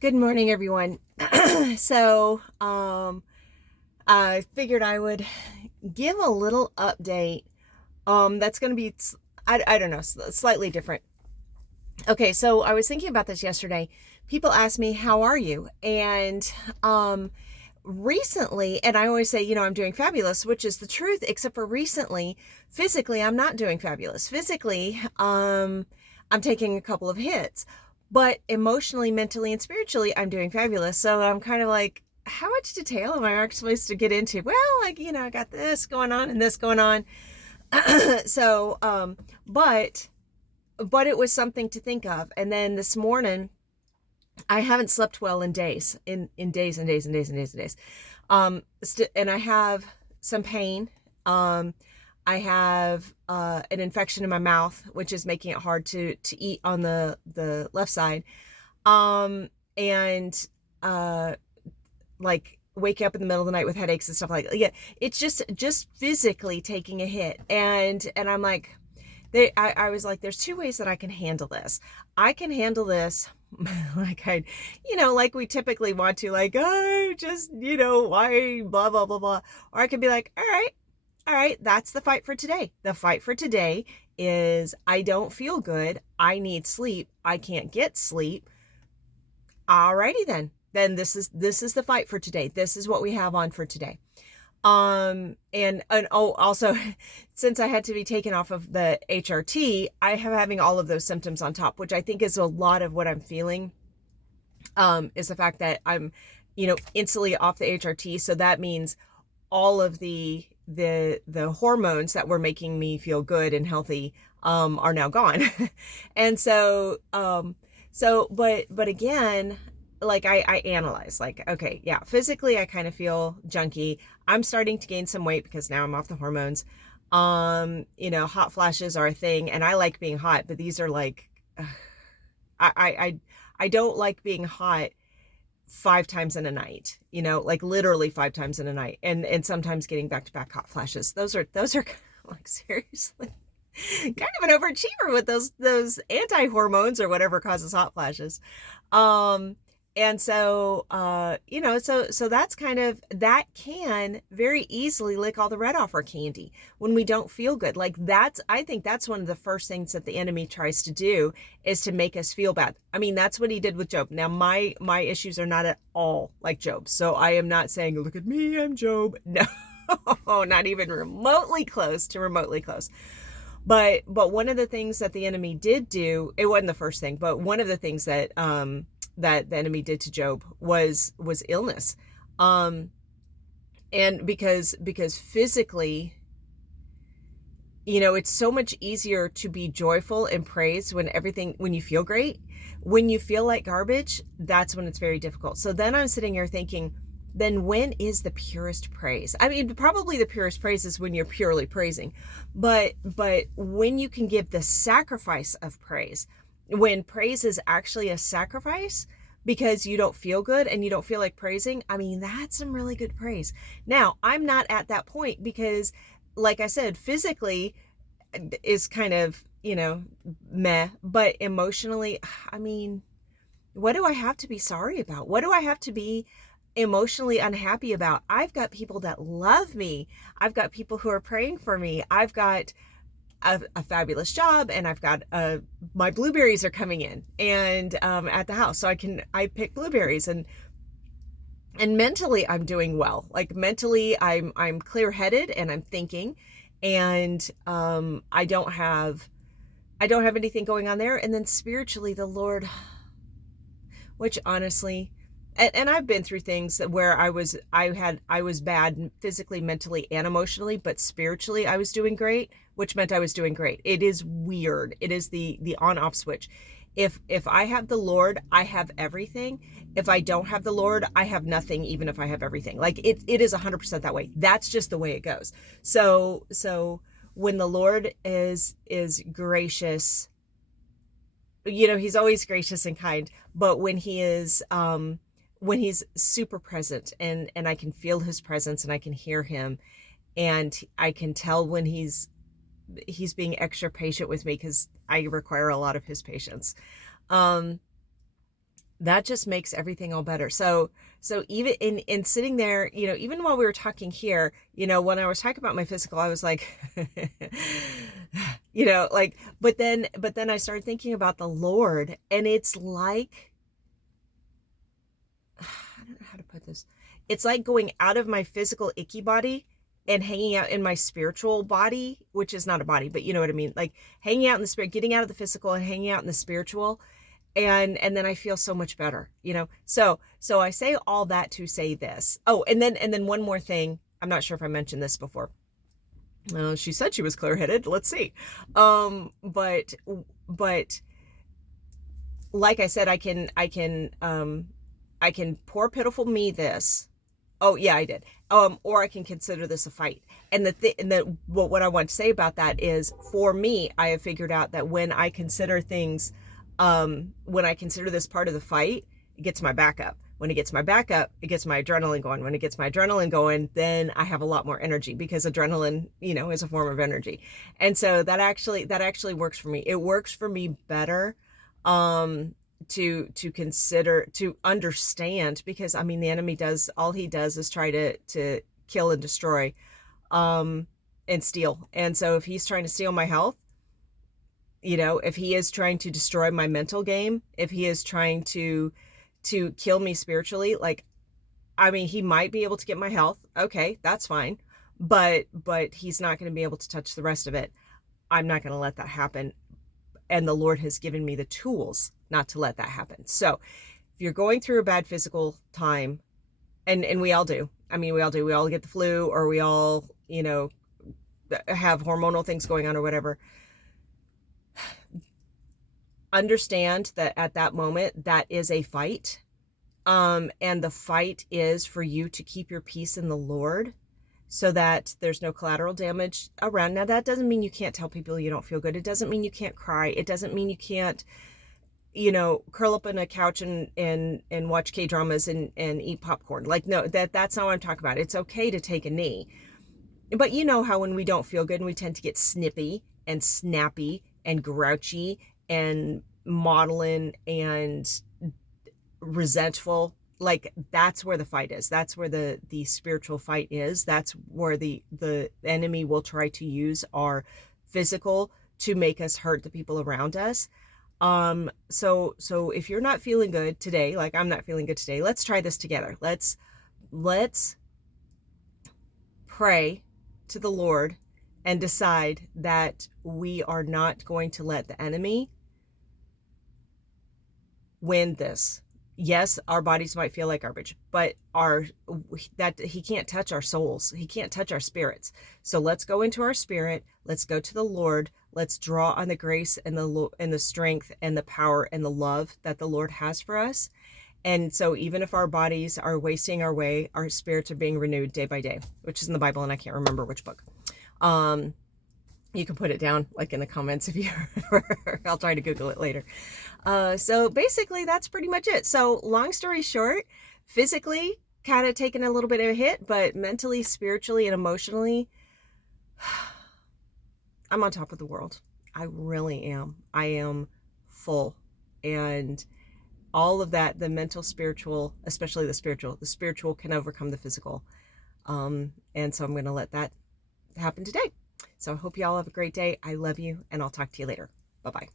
Good morning, everyone. So, I figured I would give a little update. That's going to be, I don't know, slightly different. Okay, so I was thinking about this yesterday. People ask me, "How are you?" And recently, and I always say, I'm doing fabulous, which is the truth, except for recently, physically, I'm not doing fabulous. Physically, I'm taking a couple of hits, but emotionally, mentally, and spiritually, I'm doing fabulous. So I'm kind of like, how much detail am I actually supposed to get into? Well, I got this going on and this going on. so, but it was something to think of. And then this morning, I haven't slept well in days, in days and days and days and days and days. And I have some pain. I have an infection in my mouth, which is making it hard to eat on the left side. And like waking up in the middle of the night with headaches and stuff like that. Yeah, it's just physically taking a hit. And I'm like, I was like, there's two ways that I can handle this. I can handle this like like we typically want to, like, oh, just, why, blah, blah, blah, blah. Or I could be like, all right, that's the fight for today. The fight for today is I don't feel good. I need sleep. I can't get sleep. Alrighty then. Then this is the fight for today. This is what we have on for today. And oh, also, since I had to be taken off of the HRT, I have having all of those symptoms on top, which I think is a lot of what I'm feeling. Is the fact that I'm, instantly off the HRT. So that means all of the hormones that were making me feel good and healthy, are now gone. And but again, like I analyze, like, okay, yeah, physically I kind of feel junky. I'm starting to gain some weight because now I'm off the hormones. Hot flashes are a thing, and I like being hot, but these are like, I don't like being hot 5 times in a night, like literally 5 times in a night, and sometimes getting back to back hot flashes. Those are like, seriously, kind of an overachiever with those anti-hormones or whatever causes hot flashes. And so, so that's that can very easily lick all the red off our candy when we don't feel good. Like, I think that's one of the first things that the enemy tries to do, is to make us feel bad. I mean, that's what he did with Job. Now, my issues are not at all like Job's. So I am not saying, look at me, I'm Job. No, not even remotely close to remotely close. But one of the things that the enemy did do, it wasn't the first thing, but one of the things that that the enemy did to Job was illness. And because physically, it's so much easier to be joyful and praise when you feel great. When you feel like garbage, that's when it's very difficult. So then I'm sitting here thinking, then when is the purest praise? I mean, probably the purest praise is when you're purely praising, but when you can give the sacrifice of praise, when praise is actually a sacrifice because you don't feel good and you don't feel like praising, I mean, that's some really good praise. Now, I'm not at that point because, like I said, physically is kind of, meh, but emotionally, I mean, what do I have to be sorry about? What do I have to be emotionally unhappy about? I've got people that love me. I've got people who are praying for me. I've got a fabulous job, and I've got my blueberries are coming in and at the house, so I pick blueberries, and mentally I'm doing well. Like, mentally I'm clear-headed and I'm thinking, and I don't have anything going on there. And then spiritually, the Lord, which honestly, and I've been through things where I was bad physically, mentally, and emotionally, but spiritually I was doing great, which meant I was doing great. It is weird. It is the on-off switch. If I have the Lord, I have everything. If I don't have the Lord, I have nothing, even if I have everything. Like, it is 100% that way. That's just the way it goes. So when the Lord is gracious, he's always gracious and kind, but when he's super present, and I can feel his presence, and I can hear him, and I can tell when he's being extra patient with me, because I require a lot of his patience. that just makes everything all better. So even in sitting there, even while we were talking here, when I was talking about my physical, I was like, like, but then I started thinking about the Lord, and it's like, I don't know how to put this. It's like going out of my physical icky body and hanging out in my spiritual body, which is not a body, but you know what I mean? Like hanging out in the spirit, getting out of the physical and hanging out in the spiritual. And then I feel so much better. So I say all that to say this. Oh, and then one more thing. I'm not sure if I mentioned this before. She said she was clear-headed. Let's see. But like I said, I can poor pitiful me this. Oh yeah, I did. Or I can consider this a fight. And what I want to say about that is, for me, I have figured out that when I consider things, when I consider this part of the fight, it gets my back up. When it gets my back up, it gets my adrenaline going. When it gets my adrenaline going, then I have a lot more energy, because adrenaline, is a form of energy. And so that actually works for me. It works for me better, to consider, to understand, because I mean, the enemy all he does is try to kill and destroy, and steal. And so if he's trying to steal my health, if he is trying to destroy my mental game, if he is trying to kill me spiritually, like, I mean, he might be able to get my health. Okay, that's fine. But he's not going to be able to touch the rest of it. I'm not going to let that happen. And the Lord has given me the tools not to let that happen. So if you're going through a bad physical time, and we all do, I mean, we all do, we all get the flu, or we all, have hormonal things going on or whatever, understand that at that moment, that is a fight. And the fight is for you to keep your peace in the Lord, so that there's no collateral damage around. Now, that doesn't mean you can't tell people you don't feel good. It doesn't mean you can't cry. It doesn't mean you can't, curl up on a couch and watch K-dramas and eat popcorn. Like, no, that's not what I'm talking about. It's okay to take a knee. But you know how when we don't feel good, and we tend to get snippy and snappy and grouchy and maudlin and resentful, like, that's where the fight is. That's where the spiritual fight is. That's where the enemy will try to use our physical to make us hurt the people around us. So if you're not feeling good today, like I'm not feeling good today, let's try this together. Let's pray to the Lord and decide that we are not going to let the enemy win this. Yes, our bodies might feel like garbage, but he can't touch our souls. He can't touch our spirits. So let's go into our spirit. Let's go to the Lord. Let's draw on the grace and the strength and the power and the love that the Lord has for us. And so even if our bodies are wasting our way, our spirits are being renewed day by day, which is in the Bible, and I can't remember which book. You can put it down like in the comments if you I'll try to Google it later. So basically that's pretty much it. So long story short, physically kind of taking a little bit of a hit, but mentally, spiritually, and emotionally, I'm on top of the world. I really am. I am full. And all of that, the mental, spiritual, especially the spiritual can overcome the physical. And so I'm going to let that happen today. So I hope you all have a great day. I love you, and I'll talk to you later. Bye-bye.